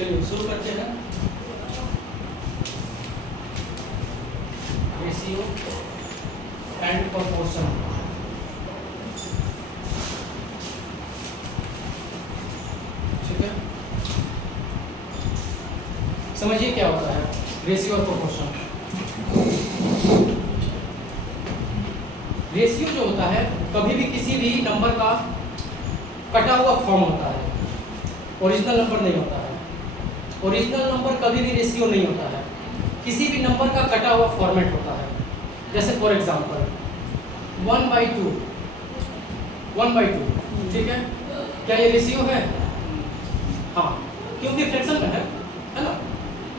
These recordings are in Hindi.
चलिए शुरू करते हैं। Ratio and proportion. ठीक है, समझिए क्या होता है रेशियो और प्रोपोर्शन। रेशियो जो होता है कभी भी किसी भी नंबर का कटा हुआ फॉर्म होता है, ओरिजिनल नंबर नहीं होता है। ओरिजिनल नंबर कभी भी रेशियो नहीं होता है, किसी भी नंबर का कटा हुआ फॉर्मेट होता है। जैसे फॉर एग्जांपल 1/2, 1/2, ठीक है, क्या ये रेशियो है? हाँ, क्योंकि फ्रैक्शन में है ना।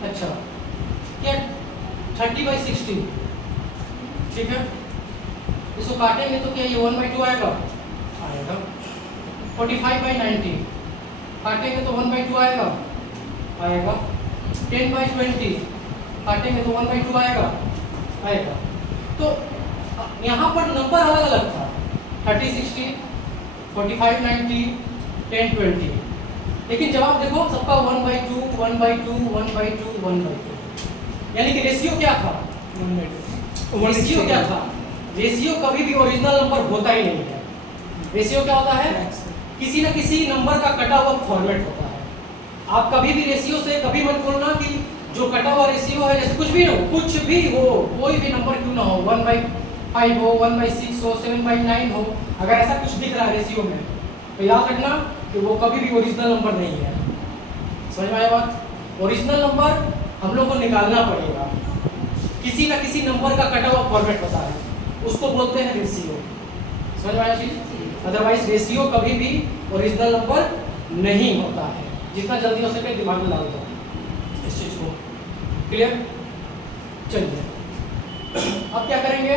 अच्छा, क्या 30/60, ठीक है, इसको काटेंगे तो क्या ये 1/2 आएगा? आएगा। 45/90 काटेंगे तो 1/2 आएगा? आएगा। 10/20 काटेंगे तो 1/2 आएगा? आएगा। तो यहाँ पर नंबर अलग अलग था, 30, 60, 45, 90, 10, 20, लेकिन जब आप देखो सबका 1/2, 1/2, 1/2, 1/2, यानी कि रेशियो क्या था? 1/2। रेशियो क्या था? रेशियो कभी भी ओरिजिनल नंबर होता ही नहीं है। रेशियो क्या होता है? किसी न किसी नंबर का कटा हुआ फॉर्मेट होता है। आप कभी भी रेशियो से कभी मत बोलना कि जो कटा हुआ रेशियो है, जैसे कुछ भी हो, कोई भी नंबर क्यों ना हो, 1/5 हो, 1/6 हो, 7/9 हो, अगर ऐसा कुछ दिख रहा है रेशियो में तो याद रखना कि वो कभी भी ओरिजिनल नंबर नहीं है। समझ में आया बात? ओरिजिनल नंबर हम लोग को निकालना पड़ेगा, किसी न किसी नंबर का कटा हुआ फॉर्मेट होता है, उसको बोलते हैं रेशियो। समझ में आया चीज? अदरवाइज रेशियो कभी भी ओरिजिनल नंबर नहीं होता है। जितना जल्दी हो सके दिमाग में डाल दो इस चीज को। क्लियर? चलिए अब क्या करेंगे,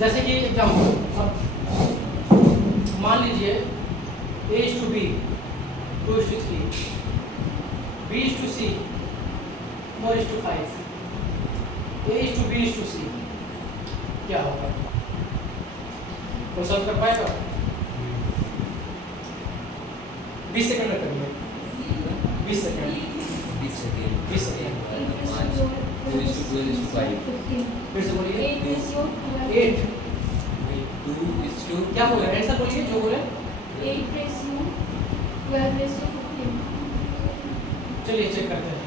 जैसे कि एग्जाम्पल, अब मान लीजिए A/B 2:3, B/C 4:5, A/B/C, क्या होगा? कोई सॉल्व कर पाएगा? 20 सेकंड में करिए। 20 सेकंड। 20 सेकंड। 20 सेकंड। 2:5। फिर से बोलिए। 8 2:2 क्या बोल रहे हैं? आंसर बोलिए जो बोले। 8:12:15। चलिए चेक करते हैं।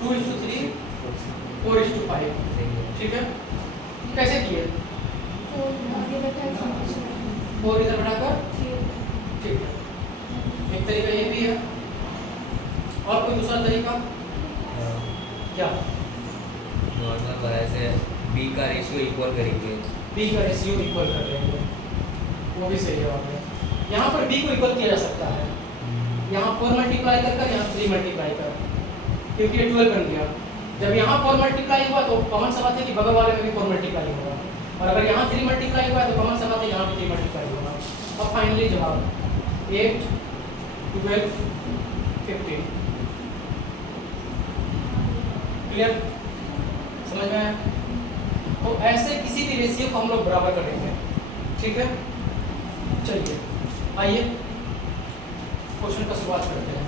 2:3, 4:5, ठीक है, कैसे किए? 4 इधर बढ़ाकर, ठीक है, एक तरीका ये भी है। और कोई दूसरा तरीका क्या? नॉर्मल ऐसे बी का रेशियो इक्वल करेंगे। बी का रेशियो इक्वल कर देंगे, वो भी सही जवाब है। यहाँ पर बी को इक्वल किया जा सकता है, यहाँ 4 मल्टीप्लाई कर, यहाँ 3 मल्टीप्लाई कर, क्योंकि ये 12 बन गया। जब यहाँ 4 मल्टीप्लाई हुआ तो कॉमन सा बात है कि बगल वाले में भी 4 मल्टीप्लाई होगा, और अगर यहाँ 3 मल्टीप्लाई हुआ है तो कॉमन सा बात है यहाँ भी 3 मल्टीप्लाई होगा। अब फाइनली जवाब 8, 12, 15। क्लियर? समझ में आया? तो ऐसे किसी भी रेशियो को हम लोग बराबर करेंगे, ठीक है। चलिए आइए क्वेश्चन का शुरुआत करते हैं।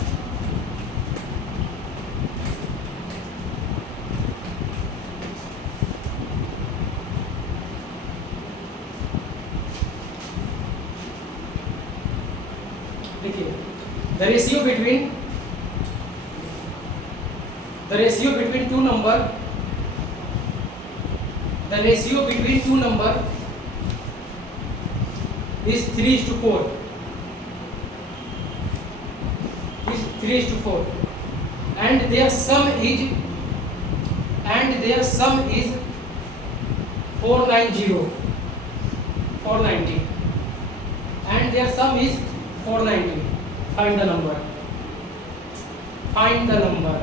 देखिए, the ratio between two number, the ratio between two number is 3:4, and their sum is 490, and their sum is 490. Find the number. Find the number.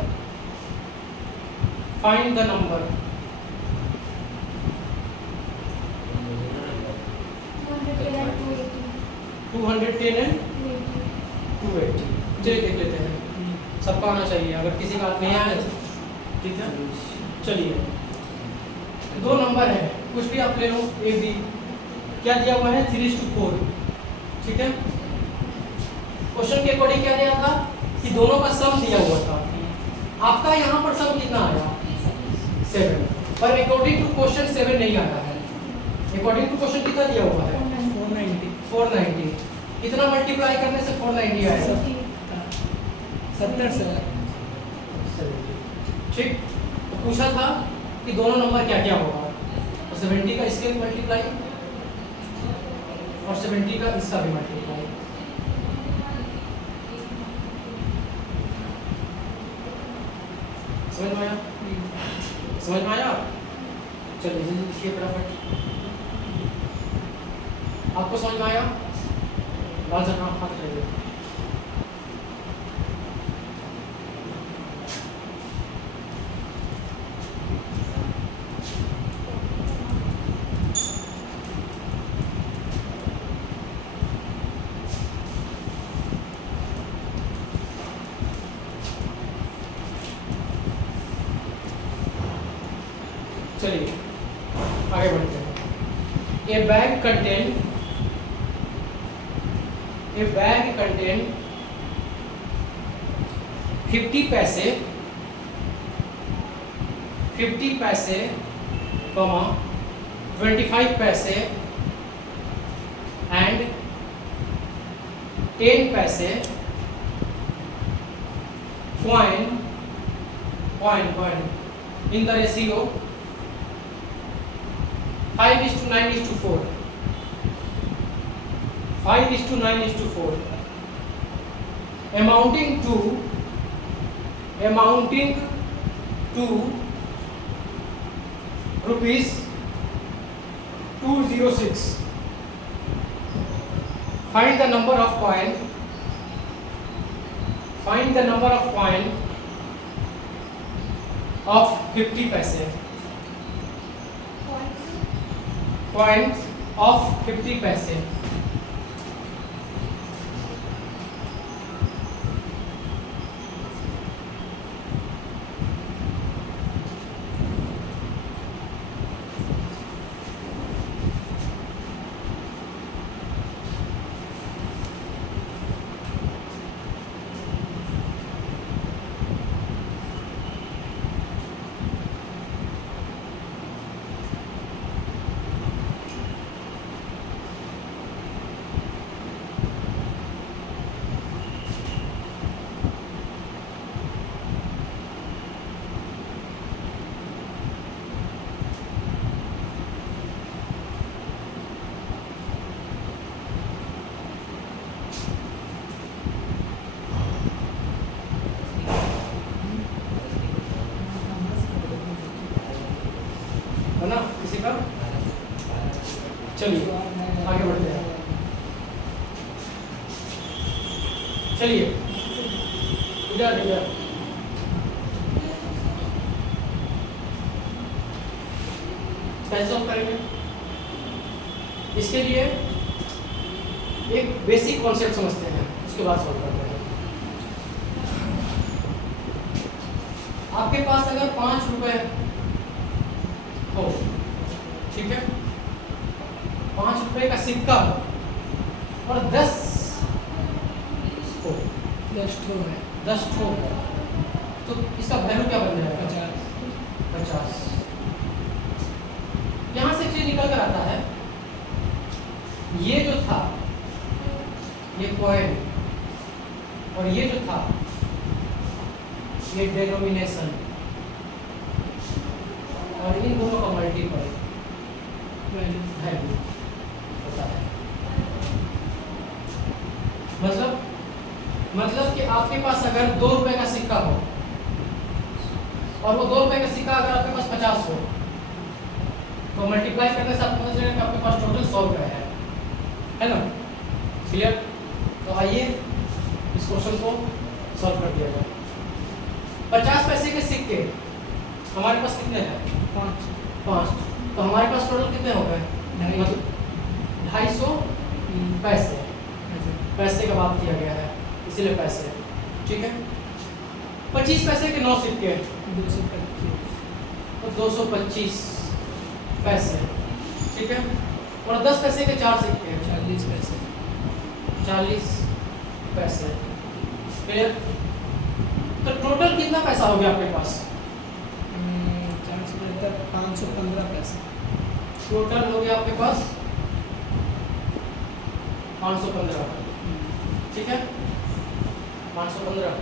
Find the number. 210 and 280। चलिए देख लेते हैं, सबका आना चाहिए, अगर किसी का हाथ नहीं आया ठीक है। चलिए, दो नंबर है, कुछ भी आप ले लो, ए बी, क्या दिया हुआ है 3:4, ठीक है। क्वेश्चन के अकॉर्डिंग क्या दिया था कि दोनों का सम दिया हुआ था। आपका यहाँ पर सम कितना आया 7, पर अकॉर्डिंग टू क्वेश्चन 7 नहीं आया है। अकॉर्डिंग टू क्वेश्चन कितना दिया हुआ है 490। कितना मल्टीप्लाई करने से 490 आएगा 70 से। ठीक। तो पूछा था कि दोनों नंबर क्या क्या होगा, तो 70 का इसके भी मल्टीप्लाई और 70 का इसका भी मल्टीप्लाई। समझ में आया? समझ में आया? चलिए जल्दी लिखिए फटाफट। आपको समझ में आया? लाल सर हाथ उठाइए। चलिए आगे बढ़ते हैं। ए बैग कंटेन 50 पैसे 25 पैसे एंड 10 पैसे coin in the ratio 5:9:4 5:9:4 amounting to rupees 206. Find the number of coin of 50 paise. Coins of 50 paise. है ना किसी का? चलिए आगे बढ़ते हैं। चलिए इधर कैसे सॉल्व करेंगे? इसके लिए एक बेसिक कॉन्सेप्ट समझते हैं, उसके बाद सॉल्व करते हैं। आपके पास अगर 5 रुपए हो, ठीक है, 5 रुपए का सिक्का हो और 10 ठो है, तो इसका वैल्यू क्या बन जाएगा? 50। यहाँ से चीज निकल कर आता है, ये जो था ये कॉइन और ये जो था ये डेनोमिनेशन, और इन दोनों का मल्टीपल वैल्यू होता है। मतलब कि आपके पास अगर 2 रुपए का सिक्का हो और वो 2 रुपए का सिक्का अगर आपके पास 50 हो, तो मल्टीप्लाई करने से आपको पता चलेगा कि आपके पास टोटल 100 रुपए है ना? क्लियर? तो आइए इस क्वेश्चन को सॉल्व कर दिया जाए। 50 पैसे के सिक्के हमारे पास कितने हैं? 5। तो हमारे पास टोटल कितने हो गए? 250 पैसे का बात किया गया है, इसीलिए पैसे। ठीक है, 25 पैसे के 9 सिक्के 225 पैसे। ठीक है, और 10 पैसे के 4 सिक्के 40 पैसे। 40 पैसे। क्लियर? तो टोटल कितना पैसा हो गया आपके पास? 515 पैसे। टोटल हो गया आपके पास 515। ठीक है, 515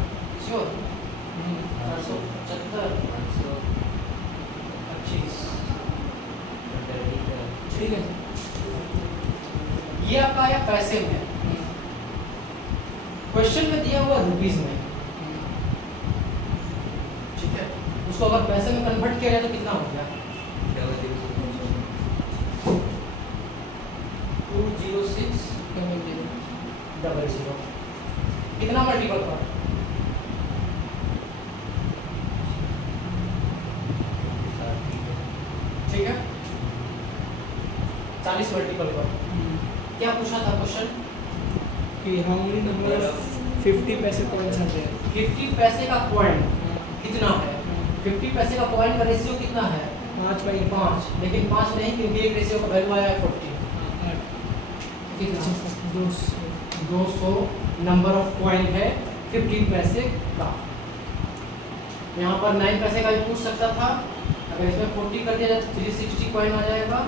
श्योर। 475 25। ठीक है। ये आपका आया पैसे में, क्वेश्चन में दिया हुआ रुपीस में। ठीक है, उसको अगर पैसे में कन्वर्ट किया जाए तो कितना हो गया? 20600। कितना मल्टीपल पर? 40 मल्टीपल पर। क्या पूछा था क्वेश्चन? कि हाउ मेनी नंबर ऑफ 50 पैसे कॉइन्स आर देयर? 50 पैसे का कॉइन कितना है? 50 पैसे का कॉइन का रेशियो कितना है? 5/5। लेकिन 5 नहीं, क्योंकि एक रेशियो का वैल्यू आया है 40। कितना? 200 नंबर ऑफ कॉइन है 50 पैसे का। यहाँ पर 9 पैसे का भी पूछ सकता था, अगर इसमें 40 कर दिया जाए तो 360 कॉइन आ जाएगा,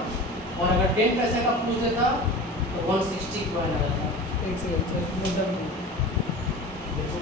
और अगर 10 पैसे का पूछ देता तो 160 कॉइन आ जाता। एक सेकंड सर, मतलब देखो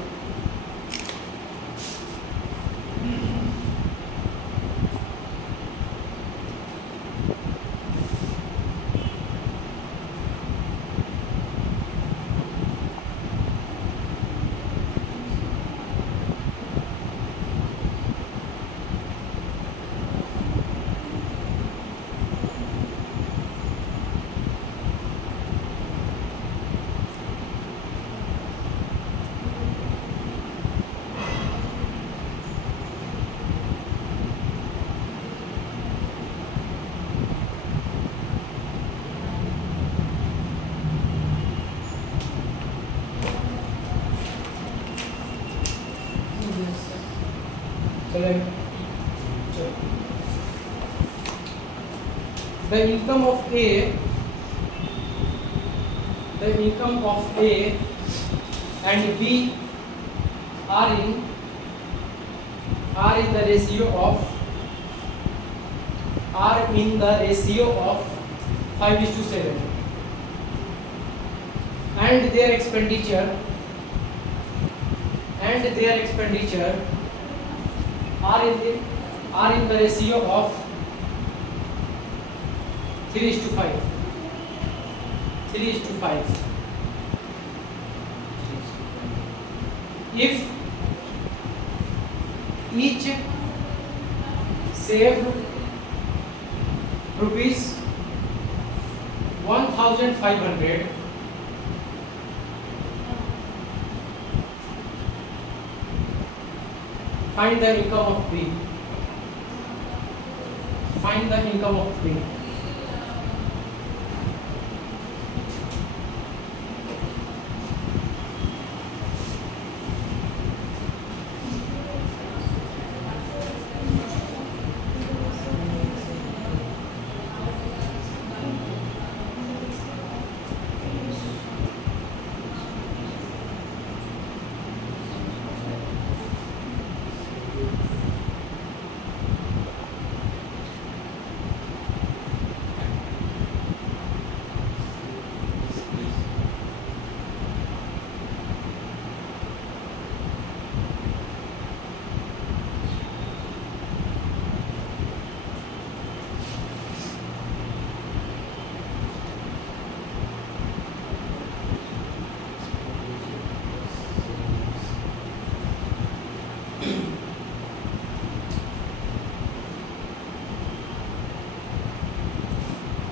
the income of A and B are in the ratio of 5:7, and their expenditure are in the ratio of 3:5. If each save rupees 1,500, find the income of B.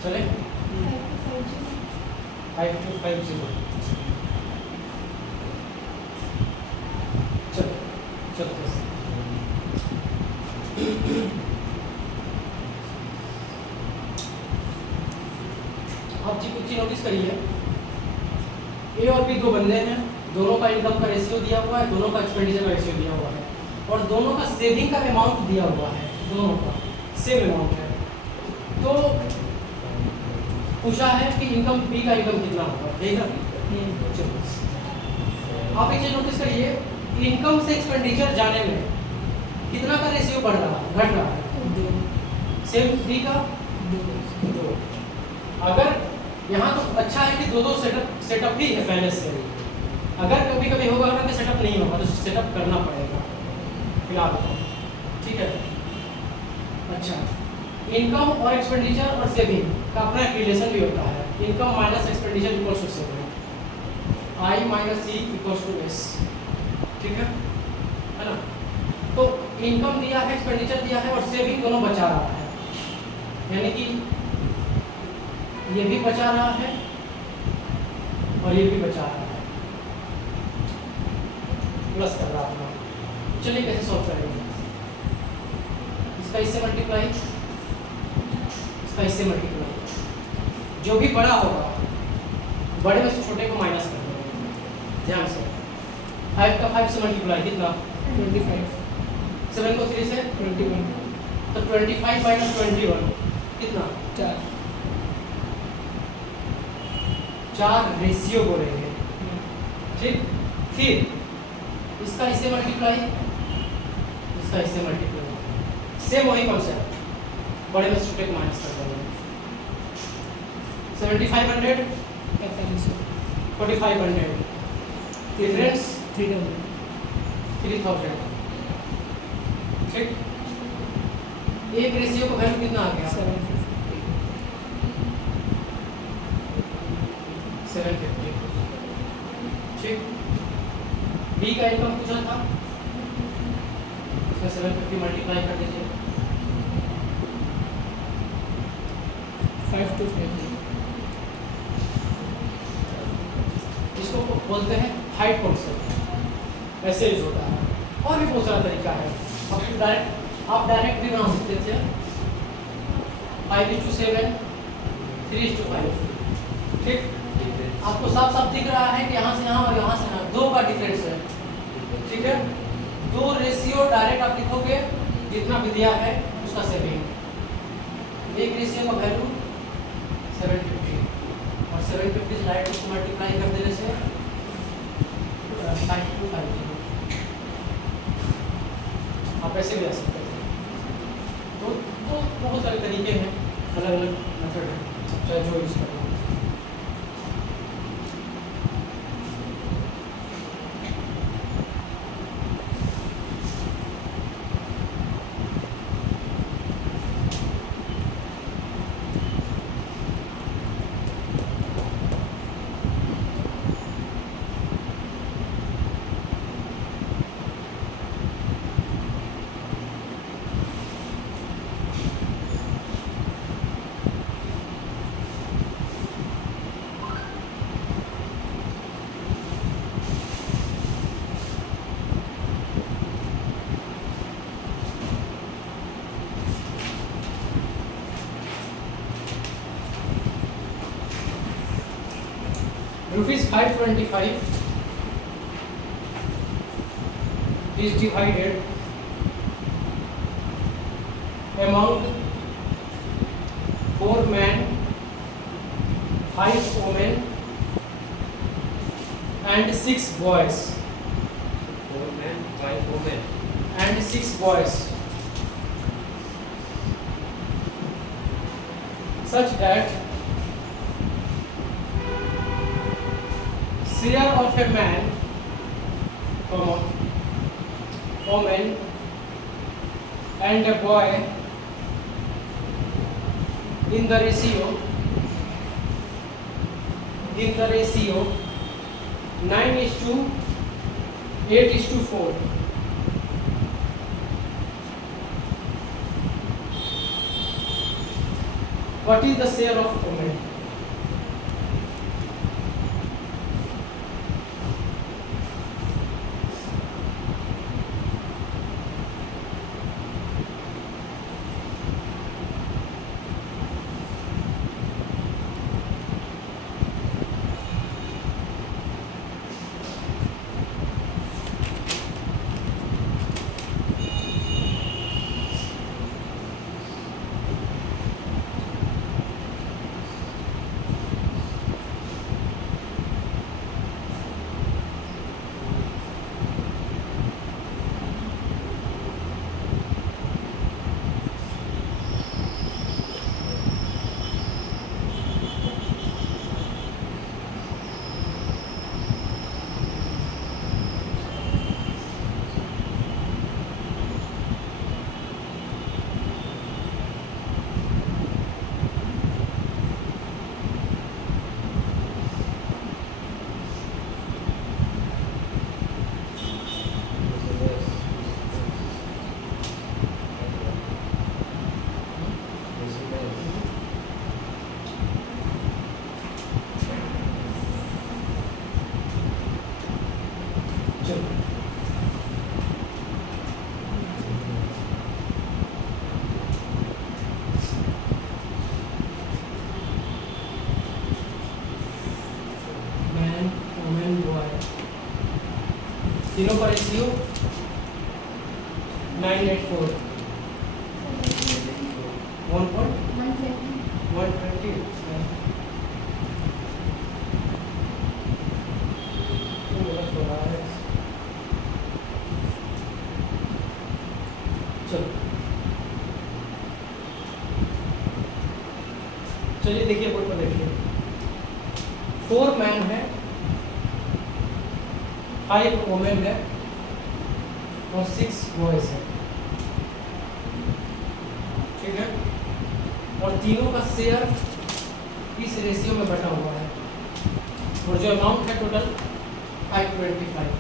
चले 5250। चलो आप जी कुछ चीज नोटिस करिए, ए और बी दो बंदे हैं, दोनों का इनकम का रेशियो दिया हुआ है, दोनों का एक्सपेंडिचर का रेशियो दिया हुआ है, और दोनों का सेविंग का अमाउंट दिया हुआ है, दोनों का सेम अमाउंट है। तो पूछा है कि इनकम बी का इनकम कितना होगा, ठीक है। चलो आप एक चीज नोटिस करिए, इनकम से एक्सपेंडिचर जाने में कितना का रेशियो बढ़ रहा है, घट रहा है? 2 सेम बी का 2। अगर यहाँ तो अच्छा है कि दो सेटअप ही है पहले से। अगर कभी कभी होगा ना कि सेटअप नहीं होगा तो सेटअप करना पड़ेगा फिलहाल तो, ठीक है। अच्छा, इनकम और एक्सपेंडिचर और सेविंग का अपना एक रिलेशन भी होता है। Income minus expenditure equals to saving, I minus E equals to S, ठीक है ना। तो इनकम दिया है, एक्सपेंडिचर दिया है और सेविंग दोनों बचा रहा है, यानी कि ये भी बचा रहा है और ये भी बचा रहा है, प्लस कर रहा है। चलिए कैसे सॉल्व करेंगे? इसका इससे मल्टीप्लाई, इसका इससे मल्टीप्लाई, जो भी बड़ा होगा बड़े में से छोटे को माइनस कर देंगे ध्यान से। 5 का 5 से मल्टीप्लाई कितना? 25 7 को 3 से 21 तो 25 माइनस 21 कितना? 4 रेशियो बोलेंगे, ठीक। फिर इसका इससे मल्टीप्लाई, इसका इससे मल्टीप्लाई, सेम वही कॉन्सेप्ट, बड़े में से छोटे को माइनस कर देंगे। 7500 4500 डिफरेंस 3000, ठीक। एक रेशियो का वैल्यू कितना आ गया? 750, ठीक। बी का इनकम पूछा था, इसमें 750 मल्टीप्लाई कर दीजिए। 5 to 5 इसको बोलते हैं हाइट कॉन्सेप्ट, ऐसे यूज होता है। और भी बहुत सारा तरीका है, आप डायरेक्ट भी बना सकते थे, 5:7 3:5, ठीक। आपको साफ साफ दिख रहा है कि यहाँ से यहाँ और यहाँ से यहाँ 2 का डिफरेंस है, ठीक है। 2 रेशियो डायरेक्ट आप लिखोगे, जितना भी दिया है उसका सेविंग। एक रेशियो का वैल्यू 750 और 750 से डायरेक्ट उसको मल्टीप्लाई कर देने से 5250, आप ऐसे भी आ सकते हैं। तो बहुत सारे तरीके हैं, अलग अलग मेथड है, आप चाहे जो यूज़ करें। Rupees 525 is divided among 4 men, 5 women and 6 boys. 4 men, 5 women. And 6 boys, such that share of a man, woman and a boy in the ratio 9:8:4. What is the share of women? तीनों का रेशियो 984 1.120 चलिए देखिए बोर्ड पर देखिए 4 मैन है 5 वोमेन है और 6 बॉयज है, ठीक है। और तीनों का शेयर इस रेशियो में बटा हुआ है और जो अमाउंट है टोटल 525।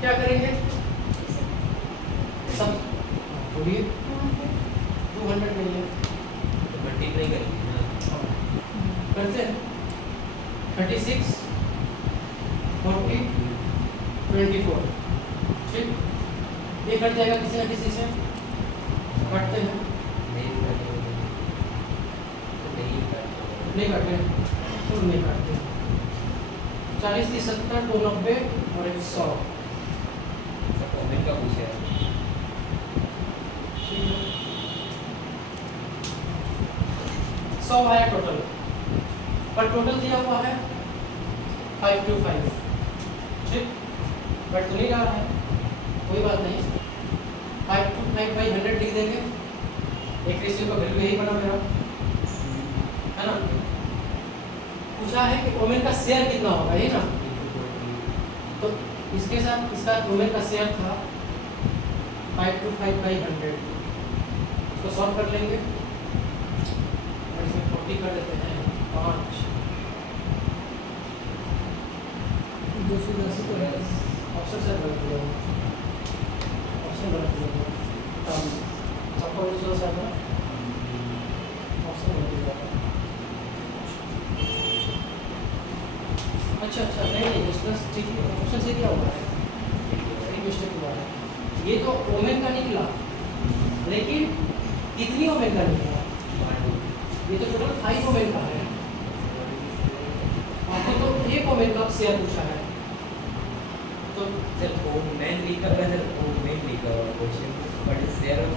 क्या करेंगे सब बोलिए 200 नहीं है तो मल्टीप्लाई करेंगे ना। करते हैं 36 40 24, ठीक। ये कट जाएगा किसी ना किसी से, काटते हैं नहीं करेंगे तो नहीं करेंगे। नहीं काटते तो नहीं काटते 40 30 70 2 90 और 100, सब कमेंट का पूछा है। ठीक है। 100 आया टोटल, पर टोटल दिया हुआ है 525, ठीक। बट तो नहीं रहा है, कोई बात नहीं, 525/100 लिख देंगे। एक रेशियो का वैल्यू यही बना मेरा, है ना। पूछा है कि वोमेन का शेयर कितना होगा, यही ना। तो इसके साथ इसका वोमेन का शेयर था 525/100, इसको सॉल्व कर लेंगे और इसमें 40 कर देते हैं 5 210 तो है। ऑप्शन से गलत हो जाएगा, ऑप्शन गलत हो जाएगा, आपका जो सा है ऑप्शन गलत हो जाएगा। अच्छा नहीं प्लस ठीक है, ऑप्शन से दिया हुआ है, सही मिस्टेक हुआ है। ये तो ओमेन का निकला, लेकिन कितनी ओमेन का निकला, ये तो टोटल 5 ओमेन का है। आपको तो एक ओमेन का शेयर पूछा है, तो सर वोमेन लिखा हुआ है सर, वोमेन लिखा हुआ question, but is share of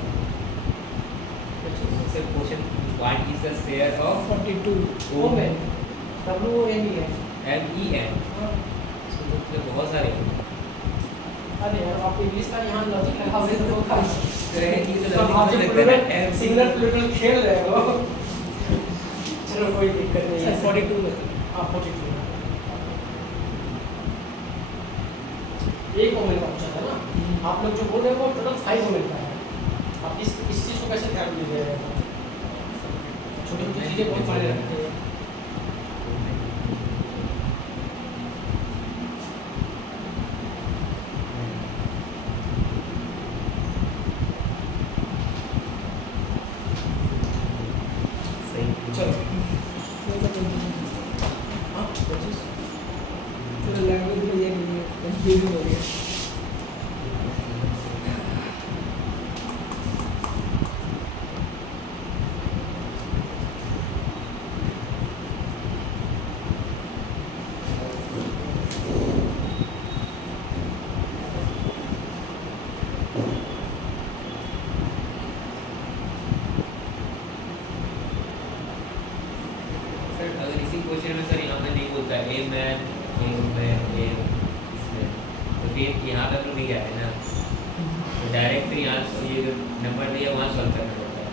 sir question what is the share of 42 women WOMEN। MEN। तो बहुत सारे अरे यार आप इंग्लिश का यहाँ लॉजिक लगा हुए तो खा सिंगुलर प्लूरल खेल रहे हो। चलो कोई दिक्कत नहीं है, 42 है। हाँ 42 एक ओमेन का पूछा था ना, आप लोग जो बोल रहे हो वो टोटल 5 ओमेन का है। आप इस चीज़ को कैसे ध्यान दीजिएगा, छोटी छोटी चीज़ें बहुत मायने रखती है। चलो हाँ थोड़ा लैंग्वेज में ये नहीं है, कंफ्यूजन हो गया। सर अगर इसी क्वेश्चन में सर यहाँ पे नहीं बोलता ए मैन इसमें, तो फिर यहाँ तक तो नहीं गया है ना, तो डायरेक्ट फिर यहाँ से ये जो नंबर दिया वहाँ सॉल्व करना पड़ता है,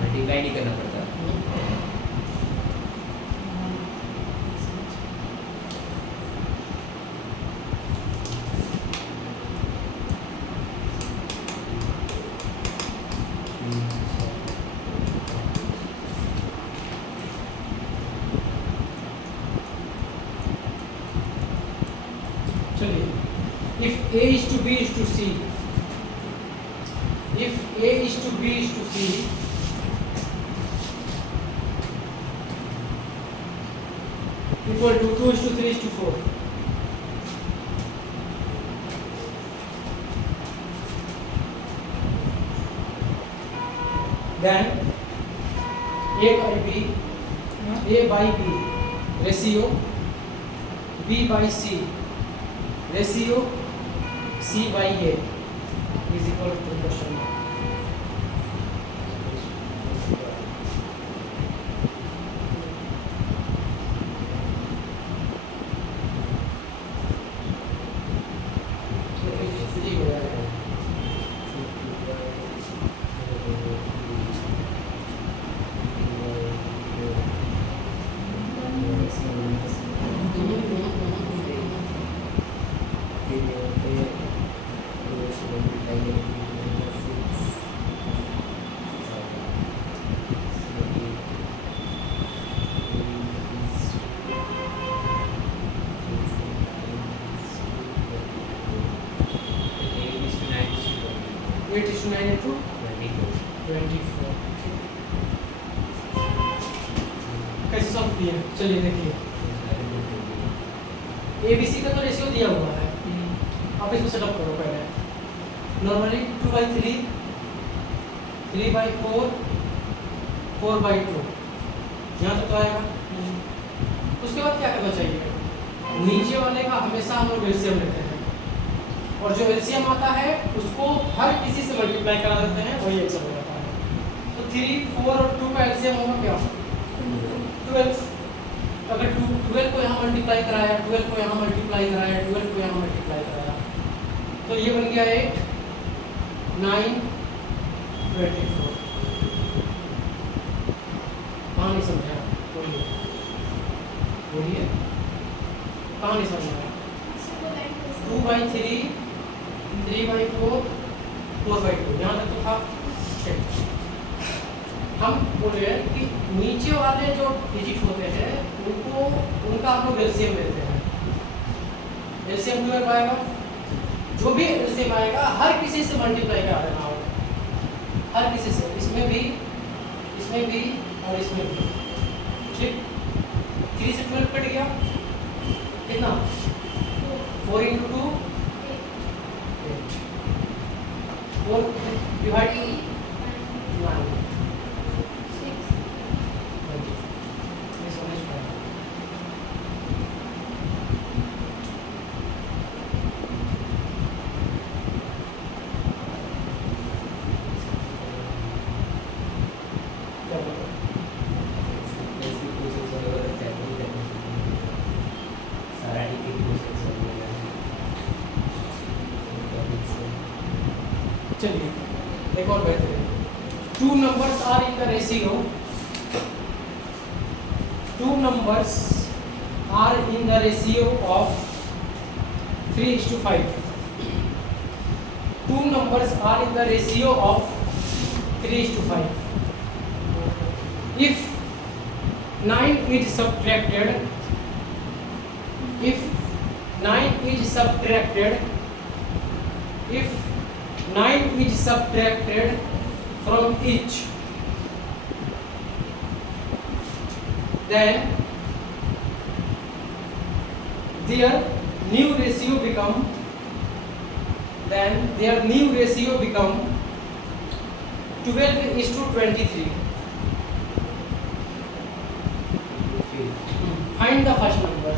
मल्टीप्लाई नहीं करना पड़ता। चलिए, if A is to B is to C, if A is to B is to C, equal to 2 is to 3 is to 4, then A by B A by B ratio B by C ratio C by A is equal to question mark. कैसे सॉल्व किया? चलिए देखिए, ABC का तो रेशियो दिया हुआ है, आप इसको सेटअप करो पहले। नॉर्मली 2/3, 3/4, 4/2 यहाँ तक तो आएगा। उसके बाद क्या करना चाहिए? नीचे वाले का हमेशा हम लोग एलसीएम लेते हैं, और जो एलसीएम आता है उसको हर किसी से मल्टीप्लाई करा देते हैं, वही आंसर हो जाता है। तो 3, 4 और 2 का एलसीएम होगा क्या? 12। अगर 12 को यहाँ मल्टीप्लाई कराया, 12 को यहाँ मल्टीप्लाई कराया, 12 को यहाँ मल्टीप्लाई कराया, तो ये बन गया 8, 9, 24। कहाँ नहीं समझा? बोलिए बोलिए, कहाँ नहीं समझा? 2/3, 3/4, 4/2 यहाँ तक तो था। हम बोल रहे हैं कि नीचे वाले जो डिजिट होते हैं उनको, उनका हम लोग एलसीएम लेते हैं। एलसीएम 12 आएगा, जो भी एलसीएम आएगा हर किसी से मल्टीप्लाई करा देना होगा, हर किसी से, इसमें भी और इसमें भी। ठीक, 3 से 12 कट गया, कितना? 4 × 2 8, 4 डिवाइड 9। चलिए एक और बेहतरीन, 2 numbers are in the ratio, 2 numbers are in the ratio of 3:5. 2 numbers are in the ratio of 3:5. If 9 is subtracted, if 9 is subtracted from each, then their new ratio become 12:23. Find the first number.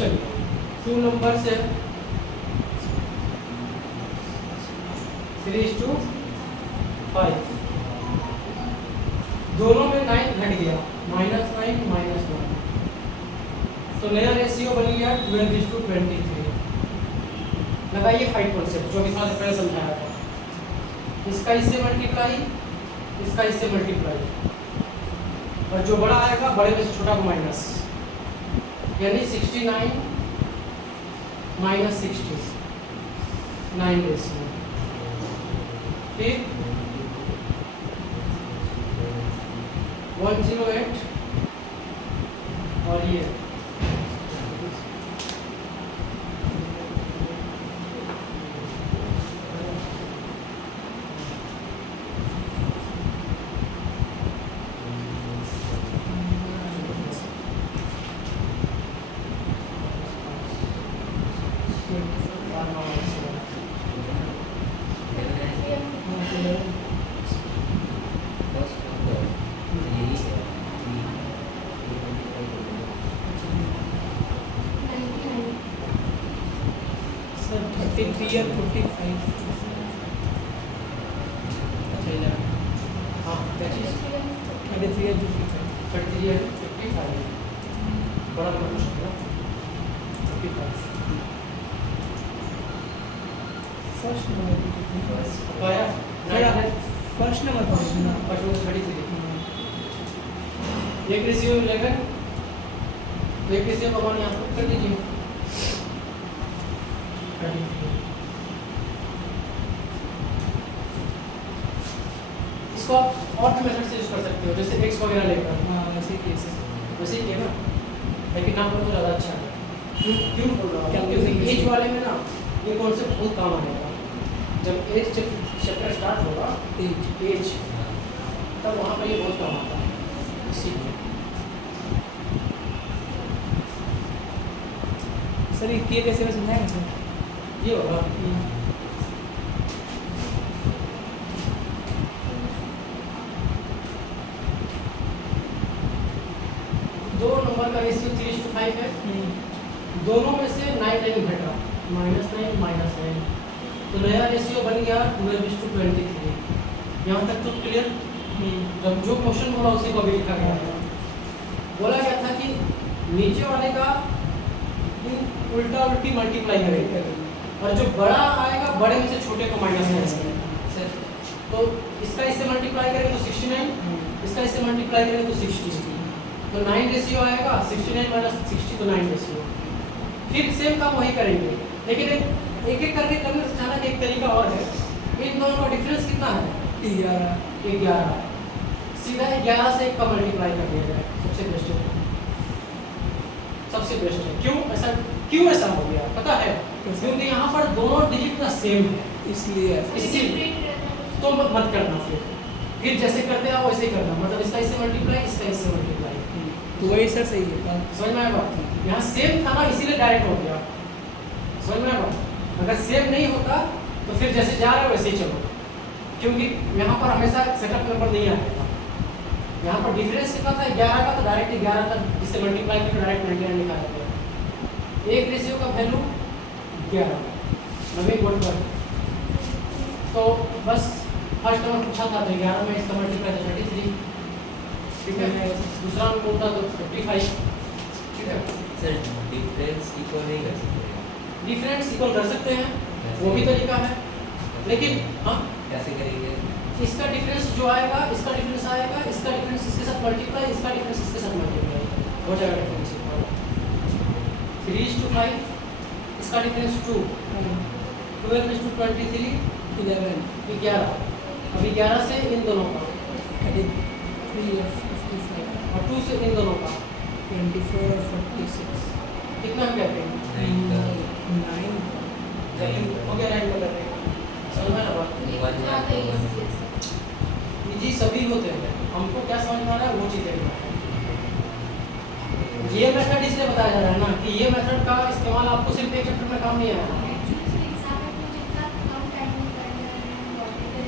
चलिए 2 नंबर से 3:5, दोनों में 9 घट गया, -9 -1, तो नया रेशियो बन गया 12:23। लगाइए 5 कॉन्सेप्ट जो अभी थोड़ा पहले समझाया था, इसका इससे मल्टीप्लाई, इसका इससे मल्टीप्लाई, और जो बड़ा आएगा बड़े में से छोटा को माइनस, यानी 69 - 60, 9 रेशियो। फिर 108 और ये फर्स्ट नंबर यही है 3 सर 33 या 45 अच्छा 11 हाँ क्या चीज़ 33 या 55 33 है 55 बड़ा नंबर क्वेश्चन है 55 फर्स्ट नंबर पाया फर्स्ट नंबर क्वेश्चन ना फर्स्ट नंबर 33 एक रेशियो 11 तो एक रेशियो का मान यहाँ पर कर दीजिए 33 इसको आप और भी मेथड से यूज कर सकते हो जैसे x वगैरह लेकर हाँ वैसे ही केस है वैसे ही किया ना लेकिन नाम तो ज़्यादा अच्छा है क्यों बोल रहा हूँ Calculation क्योंकि एज वाले में ना ये कॉन्सेप्ट बहुत काम आएगा जब एज चैप्टर स्टार्ट होगा एज तब वहाँ पर ये बहुत काम आता है इसीलिए सर ये किए कैसे में समझाएंगे सर ये होगा दो नंबर का रेशियो 3:5 है दोनों में से 9 टाइम घटा -9 -9 तो नया रेशियो बन गया 12:23 यहाँ तक तो क्लियर जब जो क्वेश्चन बोला उसी को भी लिखा गया है बोला गया था कि नीचे वाले का उल्टा उल्टी मल्टीप्लाई करेंगे और जो बड़ा आएगा बड़े में से छोटे को माइनस करेंगे तो इसका इससे मल्टीप्लाई करेंगे तो 69 इसका इससे मल्टीप्लाई करेंगे तो 60 तो 9 रेशियो आएगा 69 - 60 तो 9 रेशियो फिर सेम काम वही करेंगे लेकिन एक एक करके करने से अचानक एक तरीका और है इन दोनों का डिफरेंस कितना है 11 सीधा 11 से 1 का मल्टीप्लाई कर दिया जाए सबसे बेस्ट है क्यों ऐसा हो गया पता है क्योंकि यहाँ पर दोनों डिजिट का सेम है इसलिए इसीलिए तो मत करना फिर जैसे करते हैं वैसे ही करना मतलब इसका इससे मल्टीप्लाई इसका इससे मल्टीप्लाई तो वही सर सही है समझ में आया बात यहाँ सेम था ना इसीलिए डायरेक्ट हो गया समझ में आया बात अगर सेम नहीं होता तो फिर जैसे जा रहे हो वैसे ही चलो क्योंकि यहाँ पर हमेशा सेटअप नंबर नहीं आएगा यहाँ पर डिफरेंस कितना था 11 का तो डायरेक्ट 11 तक इससे मल्टीप्लाई करके डायरेक्ट 99 लिखा जाता है एक रेशियो का वैल्यू 11 नवीन बोर्ड पर तो बस फर्स्ट नंबर पूछा था तो 11 में इसका मल्टीप्लाई तो 33 ठीक है दूसरा नंबर बोलता तो 55 ठीक है सर डिफरेंस इक्वल नहीं कर सकते डिफरेंस इक्वल कर सकते हैं वो भी तरीका है लेकिन हाँ कैसे करेंगे इसका डिफरेंस जो आएगा इसका डिफरेंस आएगा इसका डिफरेंस इसके साथ मल्टीप्लाई इसका डिफरेंस इसके साथ मल्टीप्लाई हो जाएगा डिफरेंस 3:5 इसका डिफरेंस 2 12:23 11 अब 11 से इन दोनों का 3 और 55 और 2 से इन दोनों का 24 और 46 कितना हम कहते हैं 9 हो गया 9 का कहते हैं समझ में आ रहा जी सभी होते हैं हमको क्या समझ में आ रहा है वो चीज़ देखना है ये मेथड इसलिए बताया जा रहा है ना कि ये मेथड का इस्तेमाल आपको सिर्फ एक चैप्टर में काम नहीं आएगा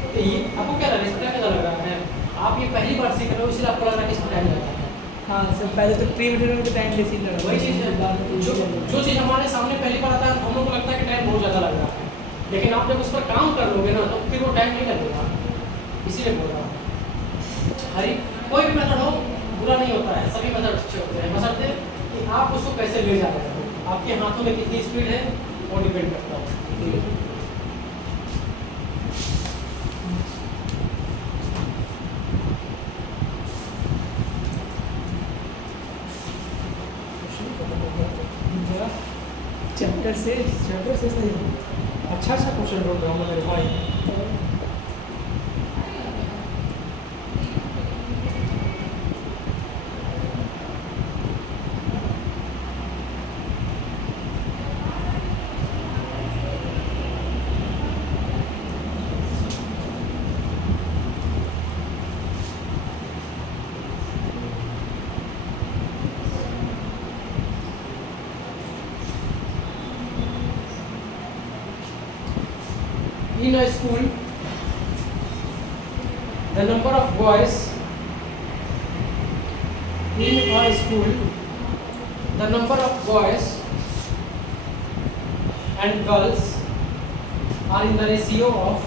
तो ये आपको क्या लग रहा है इसका क्या लग रहा है आप ये पहली बार सीख रहे हो इसलिए आपको लग रहा है कि इसमें टाइम लगता है हाँ सर पहले तो प्री मटेरियल में तो टाइम लेस ही लगा वही चीज़ है जो चीज़ हमारे सामने पहली बार आता है हम लोग को लगता है कि टाइम बहुत ज़्यादा लग रहा है लेकिन आप जब उस पर काम कर लोगे ना तो फिर वो टाइम नहीं लगेगा इसीलिए बोल रहा हूँ हरी कोई भी मेथड हो बुरा नहीं होता है सभी मेथड अच्छे होते हैं बशर्ते कि आप उसको कैसे ले जा रहे हो आपके हाथों में कितनी स्पीड है वो डिपेंड करता है चैप्टर से सही अच्छा क्वेश्चन बोल रहा हूँ मेरे भाई in a school the number of boys in a school, the number of boys and girls are in the ratio of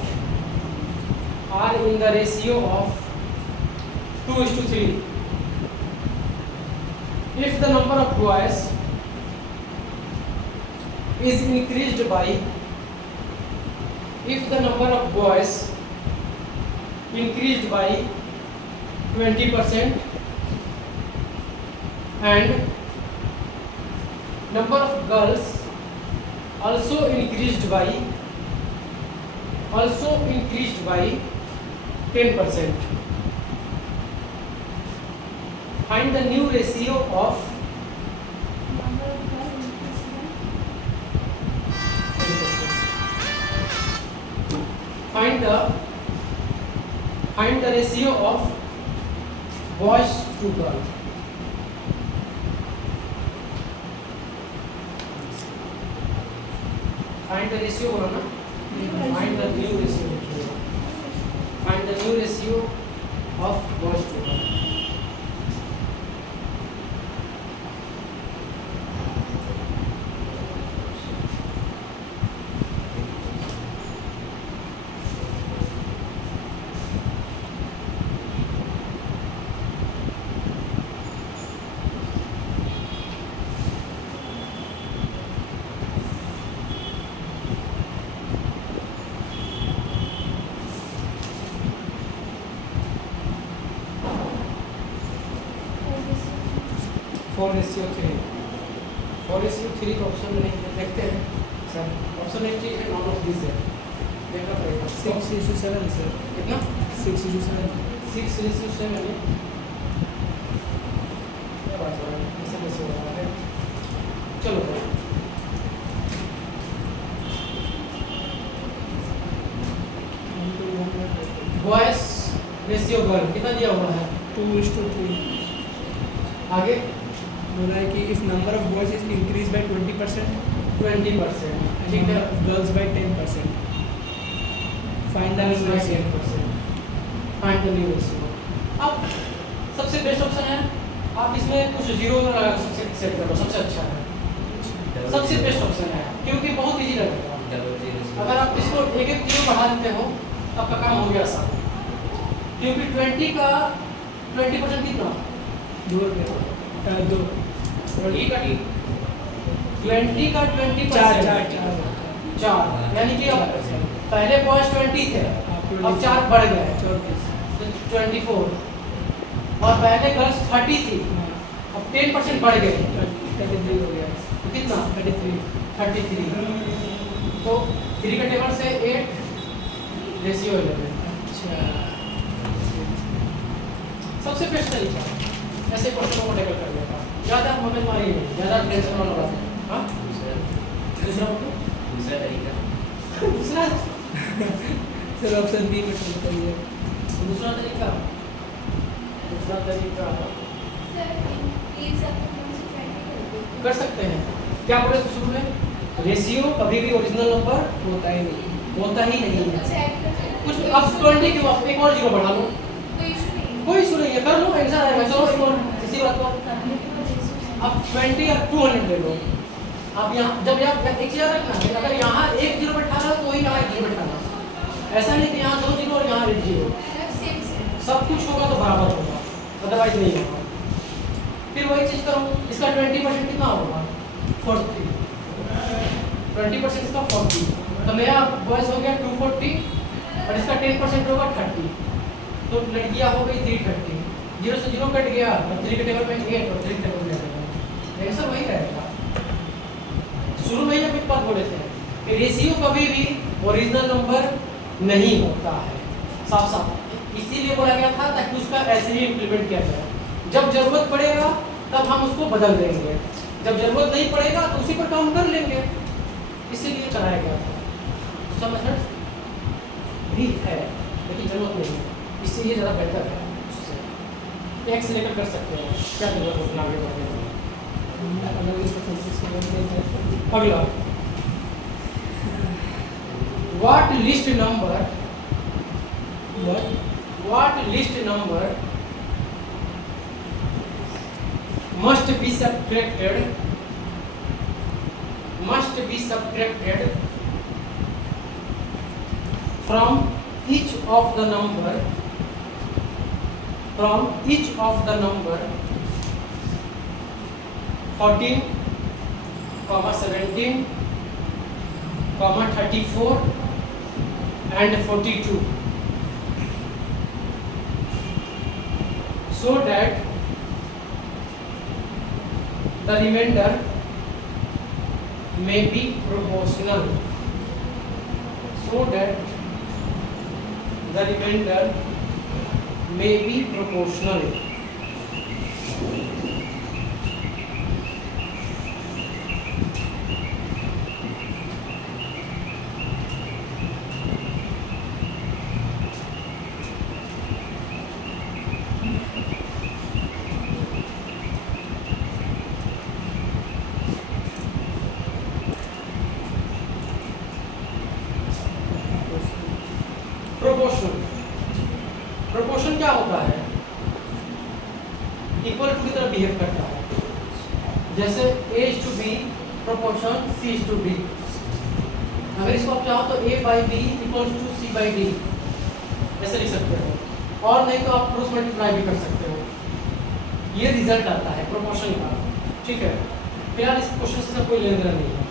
2:3. If the number of boys is increased by 20% and number of girls also increased by 10%, find the new ratio of find the ratio of boys to girls. Find the ratio बोलो ना, find the new ratio of boys to girls. Four ratio three का ऑप्शन में नहीं है, देखते हैं सर। ऑप्शन नहीं चाहिए, नॉन ऑफ दिस है, देखना पड़ेगा। 6:7 है सर। कितना? 6:7। 6:7 है। क्या बात हो रहा है, ऐसा कैसे हो रहा है? चलो बॉयस रेशियो गर्ल कितना दिया हुआ है? 2:3। आगे बोला है कि if number of boys is increase by 20% 20%, ठीक है। Girls by 10%, find the new ratio. Find the new ratio. अब सबसे बेस्ट ऑप्शन है, आप इसमें कुछ जीरो सबसे सेट कर लो, सबसे अच्छा है, सबसे बेस्ट ऑप्शन है, क्योंकि बहुत इजी लगेगा। अगर आप इसको एक एक जीरो बढ़ा देते हो तो आपका काम हो गया आसान, क्योंकि 20 का 20% कितना? 2 20 का 20% 4, यानी कि अब पहले बॉयज 20 थे, अब 4 बढ़ गए 24, और पहले गर्ल्स 30 थी, अब 10% बढ़ गए 33 हो गया। तो कितना? 33। तो 3 का टेबल से 8 रेशियो 11। अच्छा, सबसे बेस्ट तरीका ऐसे क्वेश्चन को टैकल करने का, ज़्यादा मगजमारी नहीं, ज़्यादा टेंशन वाला बात है। हाँ, दूसरा तरीका दूसरा सर ऑप्शन बी में बताइए। दूसरा तरीका कर सकते हैं। क्या बोले तो शुरू में, रेशियो कभी भी ओरिजिनल नंबर होता ही नहीं है। कुछ अब 20 क्यों, आप एक और जीरो बढ़ा लो, कोई इशू नहीं है, कर लो, आंसर आएगा। चलो एक और इसी बात को अब 20 और 200 ले लो। आप यहाँ जब एक चीज़ याद रखना है, अगर यहाँ एक जीरो बैठा रहा तो वही यहाँ एक जीरो बैठाना, ऐसा नहीं कि यहाँ 2 जीरो और यहाँ 1 जीरो, सब कुछ होगा तो बराबर होगा, अदरवाइज नहीं होगा। फिर वही चीज़ करो, इसका 20% कितना होगा? 40। 20% इसका 40, तो मेरा बॉयस हो गया 240 और इसका 10% होगा 30, तो लड़कियाँ हो गई 330। 0 से 0 कट गया और 3 के टेबल में 8 और 3 टेबल में आंसर वही रहेगा। शुरू में जब एक बात बोले थे कि रेशियो कभी भी ओरिजिनल नंबर नहीं होता है, साफ साफ इसीलिए बोला गया था ताकि उसका ऐसे ही इम्प्लीमेंट किया जाए। जब जरूरत पड़ेगा तब हम उसको बदल देंगे, जब जरूरत नहीं पड़ेगा तो उसी पर काम कर लेंगे, इसीलिए कराया गया था। समझ भी है लेकिन जरूरत नहीं है, इससे ये ज़्यादा बेहतर है। उससे एक से लेकर कर सकते हैं, क्या जरूरत है आगे बढ़ने की। अगला, what least number what list number must be subtracted from each of the number 14, 17, 34 and 42, so that the remainder may be proportional. Proportion क्या होता है? इक्वल टू की तरह बिहेव करता है, जैसे A is to B proportion C is to D। अगर इसको आप चाहो तो A by B equals to C by D ऐसे लिख सकते हो, और नहीं तो आप क्रॉस मल्टीप्लाई भी कर सकते हो। ये रिजल्ट आता है प्रोपोर्शन का, ठीक है। फिलहाल इस क्वेश्चन से कोई लेना देना नहीं है।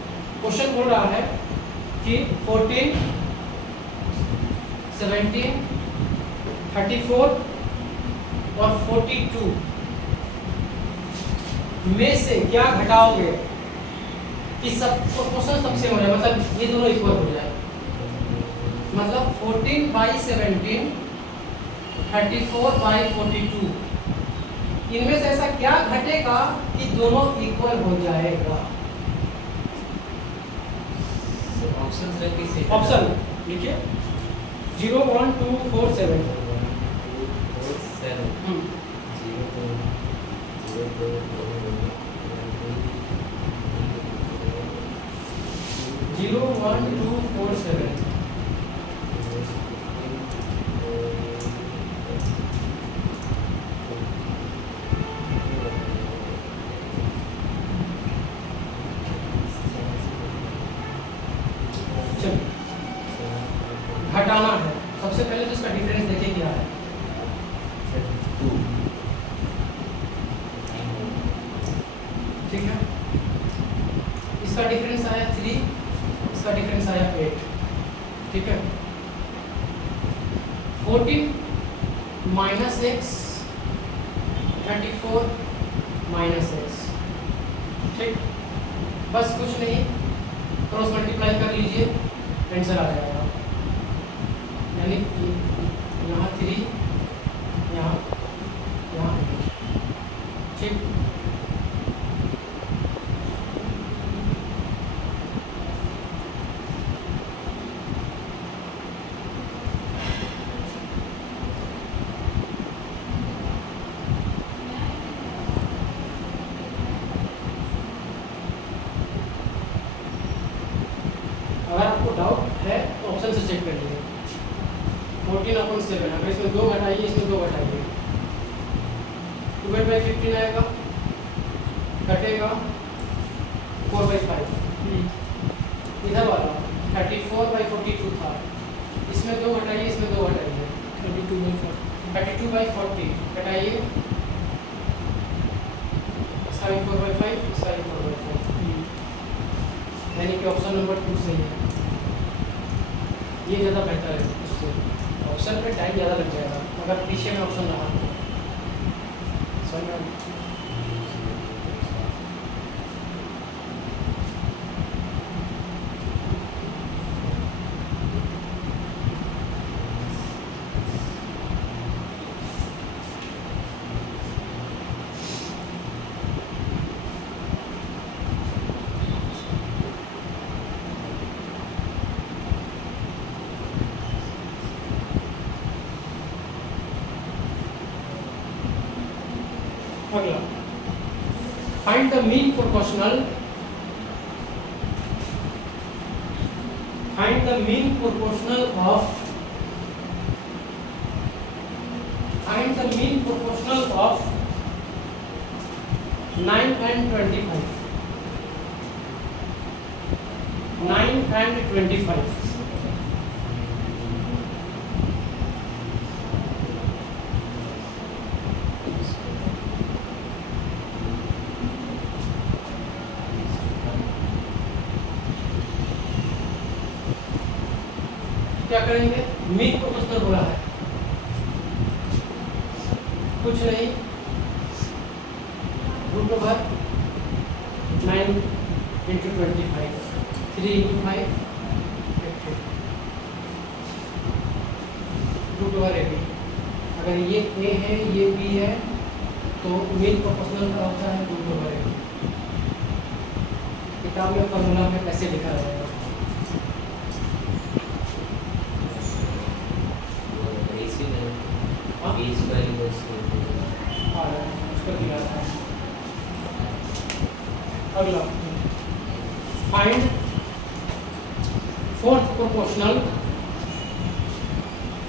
क्वेश्चन बोल रहा है कि 14, 17, 34 और 42 में से क्या घटाओगे कि सब प्रोपोर्शन सबसे हो जाए, मतलब ये दोनों इक्वल हो जाए। मतलब 14 by 17, 34 by 42, इनमें से ऐसा क्या घटेगा कि दोनों इक्वल हो जाएगा? ऑप्शन लिखिए 0, 1, 2, 4, 7। 0, 1, 2, 4, 7। घटाना है। सबसे पहले तो इसका डिफरेंस देखिए क्या है। ठीक है, इसका डिफरेंस आया 3, इसका डिफरेंस आया 8। ठीक है, 14 माइनस एक्स, 34 माइनस एक्स। ठीक, बस कुछ नहीं, क्रॉस मल्टीप्लाई कर लीजिए, आंसर आ जाएगा। यानी यहाँ 3, यहाँ 8। ठीक, अगर आपको डाउट है तो ऑप्शन से चेक कर लीजिए। 14/7, अगर इसमें 2 घटाइए, इसमें 2 घटाइए, 12/15 आएगा, घटेगा 4/5। इधर वाला 34/42 था, इसमें 2 घटाइए, इसमें 2 घटाइए, 32/40 घटाइए, इसका भी 4/5, इसका भी 4/5, यानी कि ऑप्शन नंबर 2 सही है। ये ज़्यादा बेहतर है, उससे ऑप्शन पे टाइम ज़्यादा लग जाएगा अगर पीछे में ऑप्शन रहा तो। समझ में? अगला, find the mean proportional of find the mean proportional of 9 and 25. 9 and 25. क्या करेंगे? मीन प्रोपोर्शनल बोला है, कुछ नहीं, root over 9 into 25, 3 into 5, 50, root over A B. अगर ये ए है ये बी है तो मीन प्रोपोर्शनल का होता है रूट ओवर ए बी। किताब में फॉर्मूला में कैसे लिखा रहेगा? अगला find fourth proportional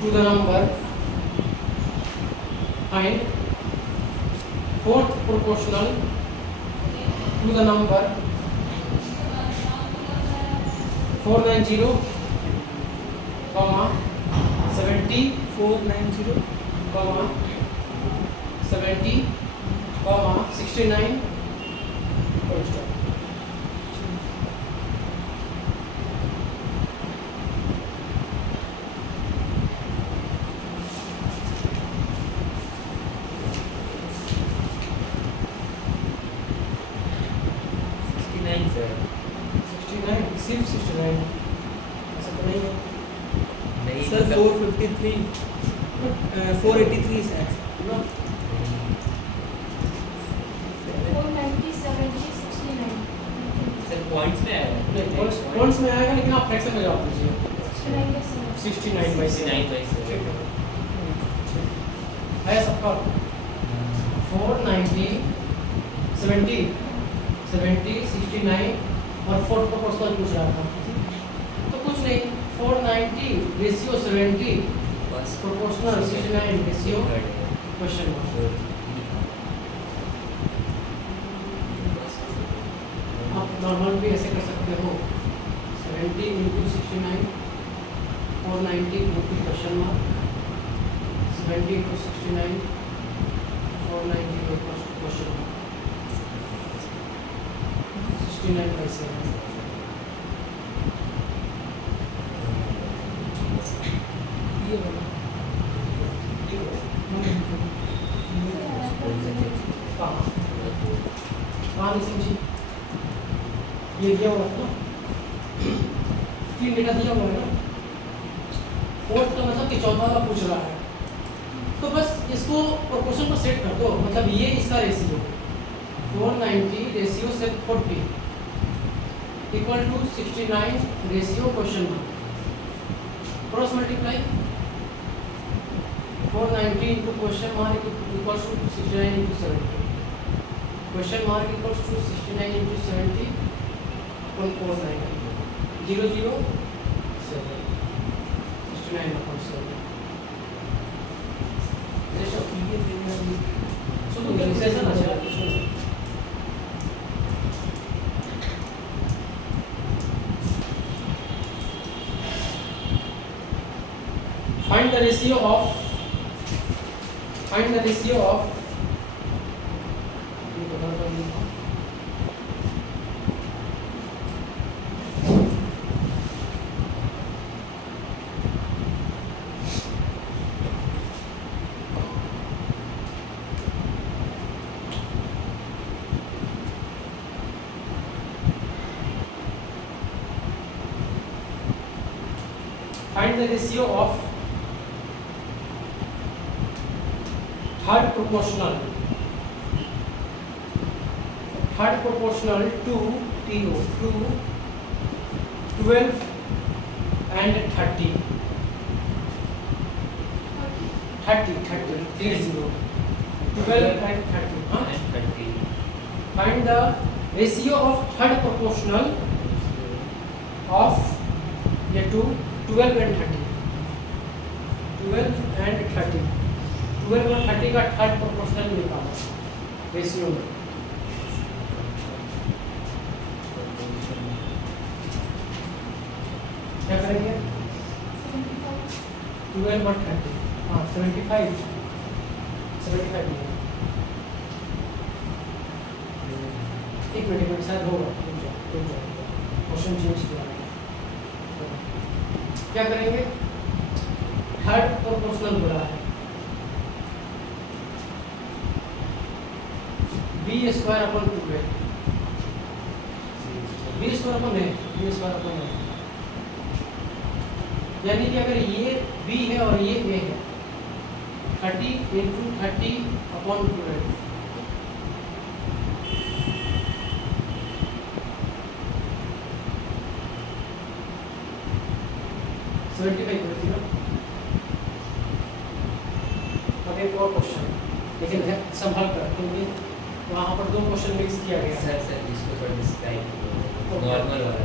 to the number, find fourth proportional to the number 490, 70, 490, 70, 69, full stop. Sir 69, सिर्फ 69, ऐसा तो नहीं है। नहीं सर 453, 483 है। ना 490, 70, 69. सर पॉइंट्स में आएगा नहीं, पॉइंट्स में आएगा लेकिन आप फ्रैक्शन में जवाब दीजिए। 69 का 7. 69 by 7 69 है सबका। 490, 70, 70, 69 और 4 प्रोपोर्शनल पूछ रहा था, तो कुछ नहीं, 490 रेशियो 70 बस प्रोपोर्शनल 69 रेशियो क्वेश्चन मार्क। आप नॉर्मल भी ऐसे कर सकते हो, 70 into 69, 490 into question mark, 70 into 69, 490 into question mark, 69 by 7। ये वाला कहाँ निसिंग जी ये दिया हुआ है ना, 3 डेटा दिया हुआ है ना, फोर्थ का मतलब कि चौथा वाला पूछ रहा है, तो बस इसको प्रोपोर्शन पर सेट कर दो, मतलब ये इसका रेशियो 490 रेशियो से 40 equal to 69 ratio question mark, cross multiply 490 into question mark equals to 69 into 70, question mark equals to 69 into 70 0.49, 007, 69/7। जैसे सुनो कैसे ना चला सुनो। Find the ratio of find the ratio of third proportional to TO to 12 and 30 12 and 30 huh? and 30 Find the ratio of third proportional of ये 12 and 30 12 and 30 12 और 30 का थर्ड प्रोपोर्शनल निकालना रेशियो में। क्या करेंगे? 12 और 30, हाँ 75 नहीं है। एक मिनट शायद होगा, क्वेश्चन चेंज किया है। क्या करेंगे? थर्ड प्रोपोर्शनल बोला है, B square upon 2 B square upon है, बी स्क्वायर अपॉन है, यानी कि अगर ये बी है और ये ए है, 30 इंटू 30 अपॉन 12, अब एक और क्वेश्चन, लेकिन संभल कर, क्योंकि वहाँ पर 2 क्वेश्चन मिक्स किया गया है। सर इसको थोड़ा डिस्क्राइब करो, नॉर्मल वाला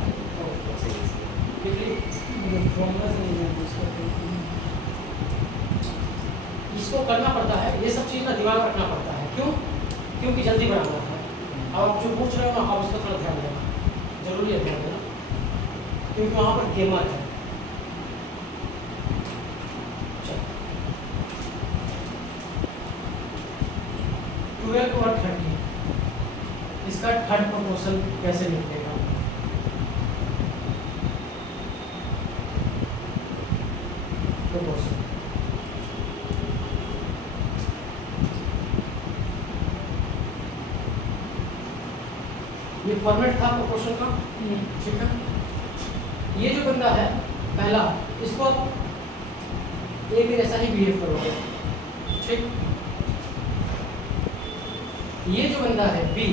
इसको करना पड़ता है, ये सब चीज़ का दिमाग रखना पड़ता है। क्यों? क्योंकि जल्दी बनाना है। अब आप जो पूछ रहे हो ना, आप उसका थोड़ा ध्यान देना, जरूरी है ध्यान देना, क्योंकि वहाँ पर गेमर है। 12 और 30, इसका थर्ड प्रोपोर्शन कैसे निकलेगा? प्रोपोर्शन ये फॉर्मेट था प्रोपोर्शन का, ठीक है। ये जो बंदा है पहला, इसको ए के जैसा ही बिहेव करोगे, ठीक। ये जो बंदा है बी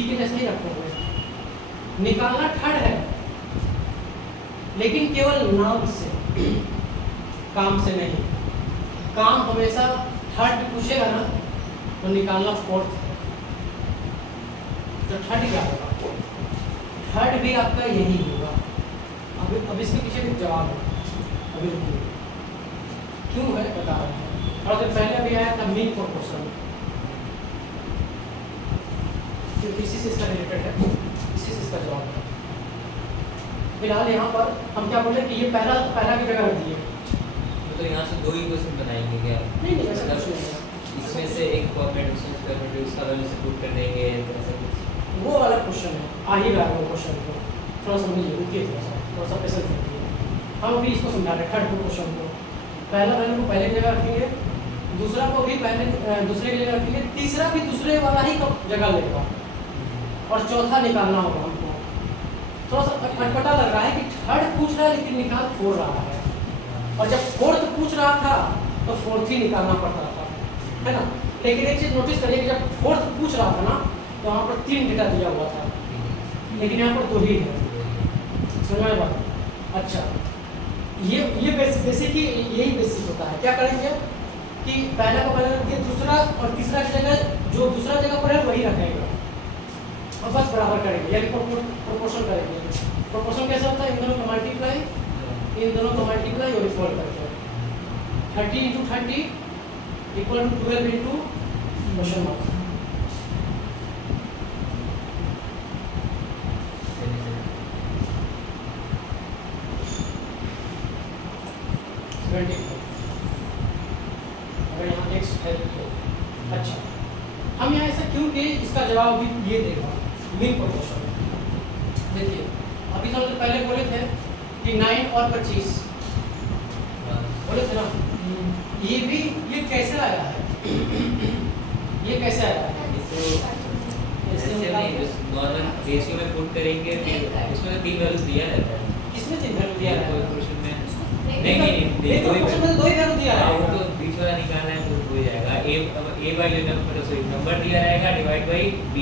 के जैसे ही रखोगे। निकालना थर्ड है, लेकिन केवल नाम से, काम से नहीं। काम हमेशा थर्ड पूछेगा ना, तो निकालना फोर्थ है। तो थर्ड क्या होगा? थर्ड भी आपका यही होगा। अब इसके पीछे कुछ जवाब है, अभी रुकिए, क्यों है बता रहा हूँ। और जब पहले अभी आया था मीन प्रोपोर्शन, क्योंकि इसी से इसका रिलेटेड है, इसी से इसका जवाब है। फिलहाल यहाँ पर हम क्या बोले कि ये पहला की जगह रख दिए, तो यहाँ से 2 ही क्वेश्चन बनाएंगे क्या? नहीं ऐसा कुछ नहीं है। इसमें से एक फॉर्मेट उसका वैल्यू से पुट कर देंगे, ऐसा कुछ वो वाला क्वेश्चन है, आ ही रहा है वो क्वेश्चन को, थोड़ा समझिए, रुकिए थोड़ा सा पेशेंस रखिए। हम अभी इसको समझा रहे हैं थर्ड क्वेश्चन को। पहला वैल्यू को पहले जगह रखेंगे, दूसरा को भी पहले दूसरे की जगह रखेंगे, तीसरा भी दूसरे वाला ही जगह लेगा, और चौथा निकालना होगा हमको। थोड़ा सा अटपटा लग रहा है कि थर्ड पूछ रहा है लेकिन निकाल 4 रहा है, और जब फोर्थ पूछ रहा था तो फोर्थ ही निकालना पड़ता था, है ना। लेकिन एक चीज़ नोटिस करिए कि जब फोर्थ पूछ रहा था ना, तो वहाँ पर 3 डेटा दिया हुआ था, लेकिन यहाँ पर 2 ही है। समझ में बात? अच्छा, ये बेसिक ही यही बेसिक होता है। क्या करेंगे कि पहला को पहले रखिए, दूसरा और तीसरा की जगह जो दूसरा जगह पर है वही रखेगा, और बस बराबर करेंगे, यानी प्रोपोर्शन करेंगे। प्रोपोर्शन कैसा होता है? इन दोनों को मल्टीप्लाई, इन दोनों को मल्टीप्लाई और इक्वल करते हैं। 30 into 30 equal to 12 into question mark. अगर यहाँ x है तो अच्छा, हम यहाँ ऐसा क्यों कि इसका जवाब भी ये देगा, मीन प्रोपोर्शन। देखिए अभी तो हम पहले बोले थे कि 9 और 25 बोले थे ना, ये कैसे आया है? ये कैसे आया है? नॉर्मल रेशियो में पुट करेंगे, इसमें तो 3 वैल्यू दिया रहता है। किसमें 3 वैल्यू दिया है? क्वेश्चन में नहीं, दो ही वैल्यू दिया है। वो तो बीच वाला निकालना है, तो हो जाएगा a बाय जो नंबर दिया रहेगा divide by b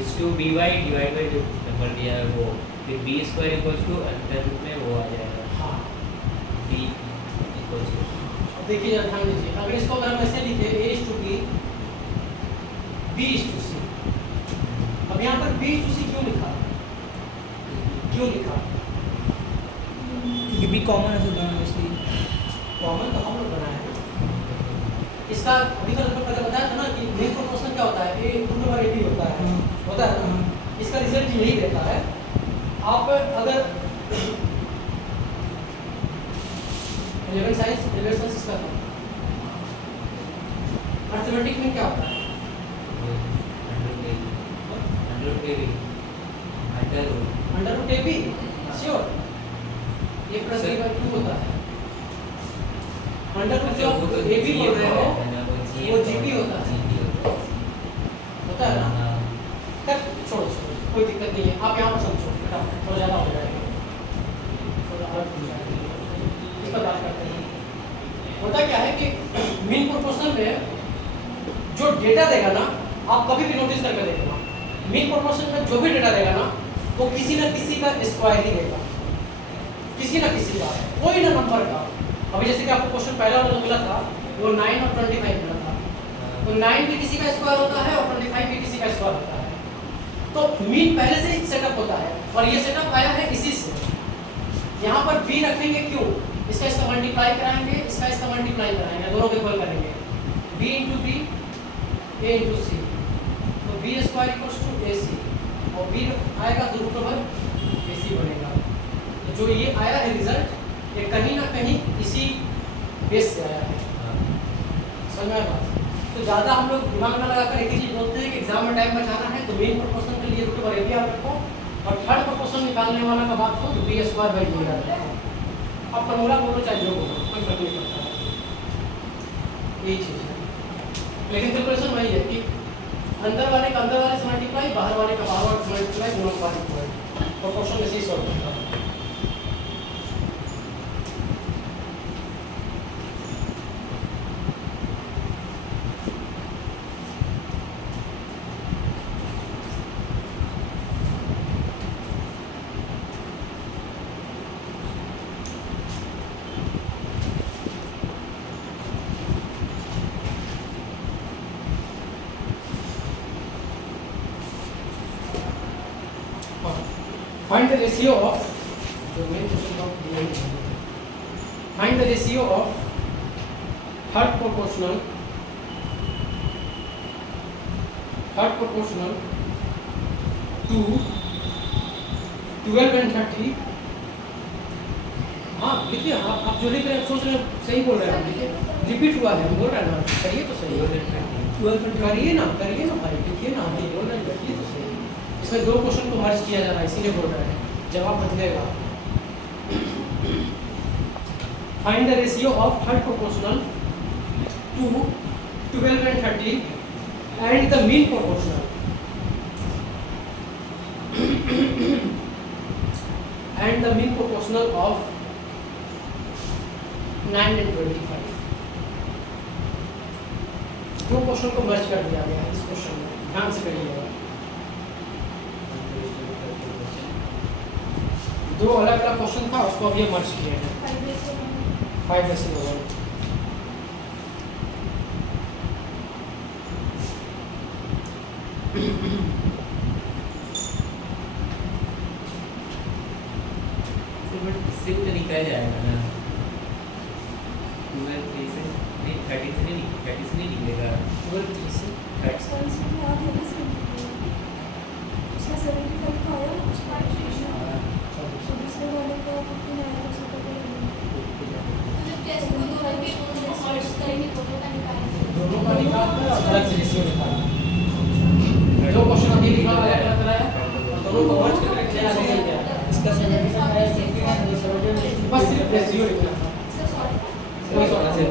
is to b by divide by जो नंबर दिया है वो, फिर b square equals to under root में वो आ जाएगा। हाँ, b इक्वल्स टू, देखिए ध्यान दीजिए, अगर इसको अगर हम ऐसे लिखे a is to b, b is to c, अब यहाँ पर b is to c क्यों लिखा? क्यों लिखा? क्योंकि बी कॉमन है तो दोनों में, इसलिए कॉमन तो हम लोग बनाए हैं ना। इसका अभी तो लगभग पहले बताया था ना कि मेन प्रोपोर्शनल क्या होता है, ए रूट ओवर ए बी होता है, होता है ना। इसका रिजल्ट यही देता है। आप अगर 11 साइंस रिलेशंस इसका था, अर्थमेटिक में क्या होता है? Under root A B, sure, A plus B by 2 होता है। अंडर रूट जो ए बी बोल रहे हैं वो जी बी होता है, होता है ना। तक छोड़ो छोड़ो, कोई दिक्कत नहीं है, आप यहाँ पर समझो, थोड़ा ज़्यादा हो जाएगा, थोड़ा अलग हो जाएगा, इस पर बात करते हैं। होता क्या है कि मीन प्रोपोर्शनल में जो डेटा देगा ना, आप कभी भी नोटिस करके देखना, मीन प्रोपोर्शनल में जो भी डेटा देगा ना वो किसी न किसी का स्क्वायर ही देगा, किसी न किसी का, कोई ना नंबर का। अभी जैसे कि आपको क्वेश्चन पहला वाला मिला था वो 9 और 25 मिला था, तो 9 भी किसी का स्क्वायर होता है और 25 भी किसी का स्क्वायर होता है। तो मीन पहले से ही सेटअप होता है और ये सेटअप आया है इसी से। यहाँ पर बी रखेंगे क्यों? इसका मल्टीप्लाई कराएंगे, इसका मल्टीप्लाई कराएंगे, दोनों को इक्वल करेंगे, बी इंटू बी, ए इंटू सी, तो बी स्क्वायर इक्वल्स टू ए सी, और बी आएगा तो रूट ओवर ए सी बनेगा। तो जो ये आया है रिजल्ट, ये कहीं ना कहीं इसी बेस से आया है, समझ में आया बात? तो ज़्यादा हम लोग दिमाग में लगाकर एक ही चीज़ बोलते हैं कि एग्जाम में टाइम बचाना है तो मेन प्रोपोर्शन के लिए रूट ओवर ए बी आप रखो, और थर्ड प्रोपोर्शन निकालने वाला का बात हो तो बी स्क्वायर बाई बी रखो। आप फॉर्मूला बोलो चाहे जो बोलो, कोई फर्क नहीं पड़ता है, यही चीज़ है। लेकिन कैलकुलेशन वही है कि अंदर वाले का अंदर वाले से मल्टीप्लाई, बाहर वाले का बाहर वाले से मल्टीप्लाई, दोनों का इक्वल, प्रोपोर्शन में से ही सॉल्व करता है। Find the ratio of, जो main question का दिया है, find the ratio of third proportional to 12 and 30। हाँ देखिए, आप जो लिख रहे हैं सोच रहे हैं सही बोल रहे हैं, देखिए रिपीट हुआ है, हम बोल रहे हैं ना, करिए तो सही, 12 करिए ना भाई, लिखिए ना, हम बोल रहे हैं करिए तो सही। इसमें दो क्वेश्चन को मर्ज किया जा रहा है, इसीलिए बोल रहे हैं, जवाब बदलेगा। Find the ratio of third proportional to 12 and 30 and the mean proportional and the mean proportional of 9 and 25। दो क्वेश्चन को मर्ज कर दिया गया है इस क्वेश्चन में, ध्यान से करिएगा। दो अलग अलग क्वेश्चन था, उसको अब ये मर्ज किया है 5/1। इससे तो निकल जाएगा ना, 12 3 से नहीं, 30 से नहीं, 30 से नहीं निकलेगा, 12 3 से 30 दोनों का निकालना और अलग से रेशियो निकालना। दो क्वेश्चन अभी निकाला अलग कराया और दोनों को मर्ज करके नया रिजल्ट क्या है, इसका सॉल्यूशन है, बस सिर्फ रेशियो लिखना था, कोई सॉल्यूशन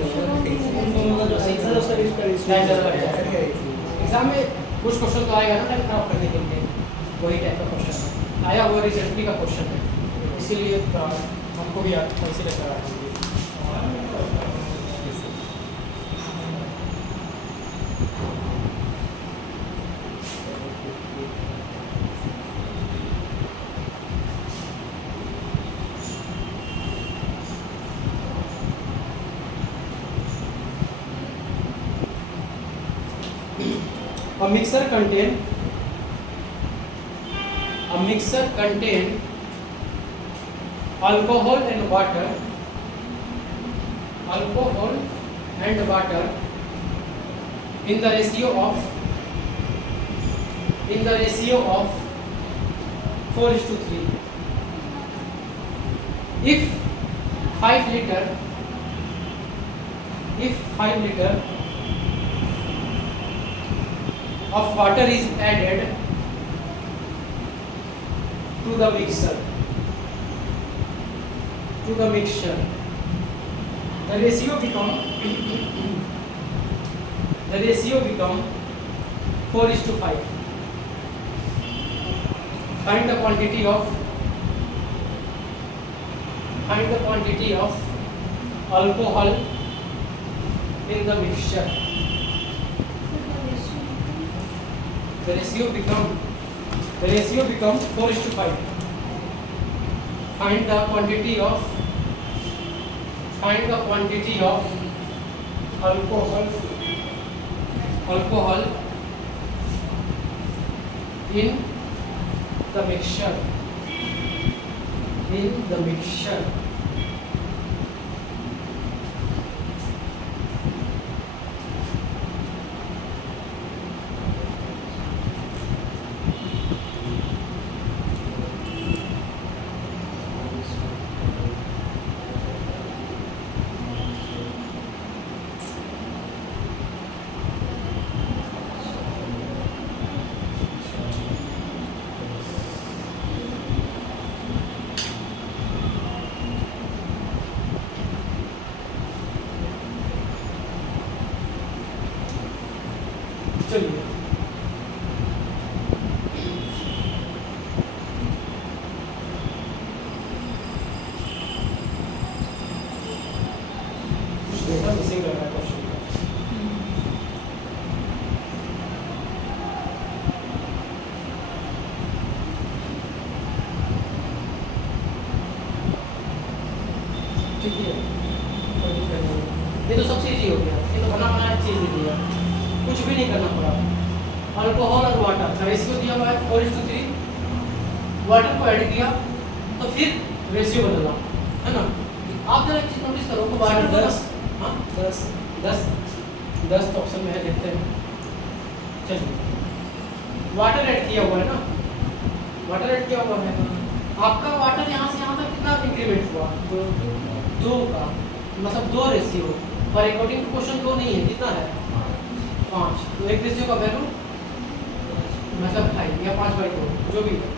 दोनों का जो सही था उसका एग्जाम में कुछ क्वेश्चन तो आएगा ना टाइम खराब करने के लिए, वही टाइप का क्वेश्चन आया, वो रिसेंटली का क्वेश्चन है, इसीलिए हमको भी इसीलिए करा है। A mixture contain alcohol and water alcohol and water in the ratio of 4:3. If 5 liter of water is added to the mixture, the ratio become 4:5. Find the quantity of alcohol in the mixture. The ratio become 4:5. Find the quantity of alcohol in the mixture. चलिए कुछ डेटा मिसिंग लग रहा है क्वेश्चन का। ठीक है, ये तो सबसे इजी हो गया, ये तो बना बनाया चीज दे दिया, कुछ भी नहीं करना पड़ा। अल्कोहल और वाटर का रेशियो दिया हुआ है 4:3, वाटर को ऐड किया तो फिर रेशियो बदला, है ना। आप जरा एक चीज नोटिस करो कि वाटर को 10 तो ऑप्शन में है, देखते हैं। चलिए, वाटर ऐड किया हुआ है ना, वाटर ऐड किया हुआ है। आपका वाटर यहाँ से यहाँ तक कितना इंक्रीमेंट हुआ? 2 का, मतलब 2 रेशियो, पर अकॉर्डिंग टू क्वेश्चन 2 नहीं है, कितना है? 5। तो एक रेशियो का वैल्यू मतलब 2.5 या 5/2 जो भी है,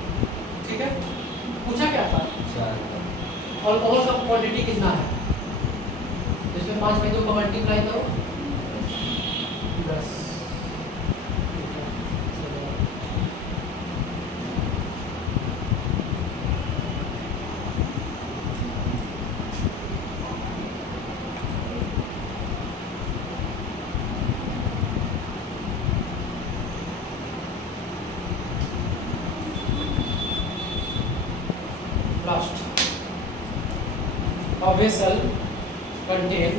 ठीक है। पूछा क्या था? अल्कोहल का क्वांटिटी कितना है, इसमें 5/2 का मल्टीप्लाई करो 10। Last, a vessel contain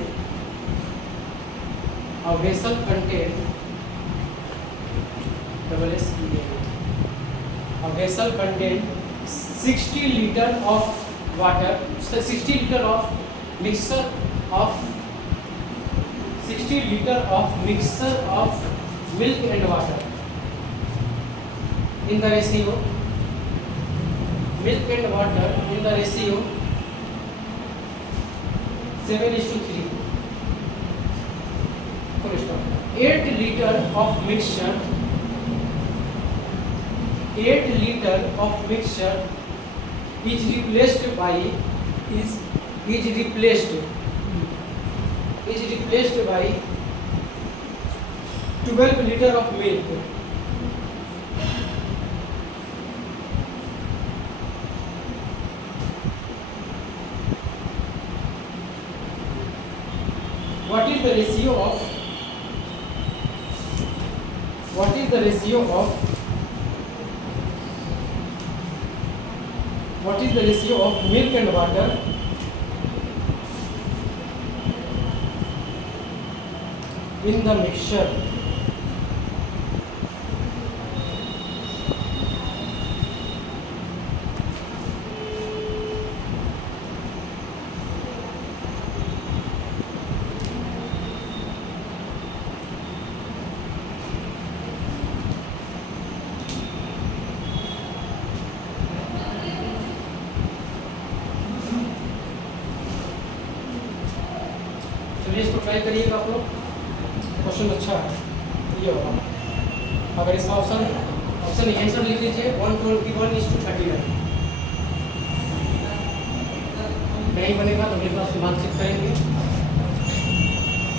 a vessel contain 60 liter of water, 60 liter of mixture of 60 liter of mixture of milk and water in the ratio, milk and water in the ratio 7:3. 8 liter of mixture, 8 liter of mixture is replaced by 12 liter of milk. What is the ratio of milk and water in the mixture? चलिए इसको ट्राई करिएगा आप लोग। क्वेश्चन अच्छा है ये होगा। अगर इसका ऑप्शन आंसर लिख लीजिए 121:39। नहीं बनेगा तो मेरे पास मार्कशीट करेंगे,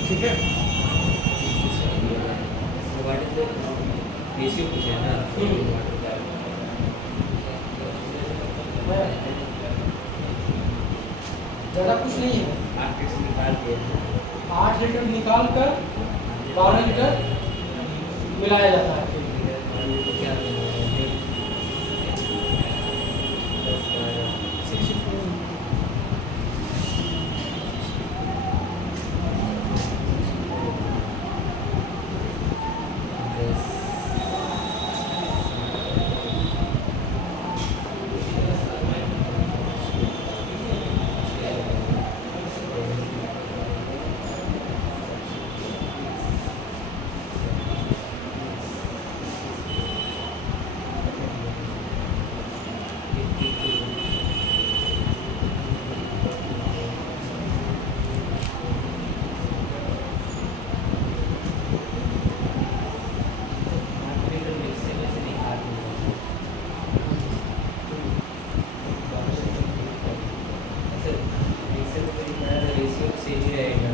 ठीक है। रेशियो पूछे है ना। ज़्यादा कुछ नहीं है। 8 से निकाल के 8 लीटर निकाल कर 12 लीटर मिलाया जाता है। क्या 64 रेशियो सेम ही रहेगा।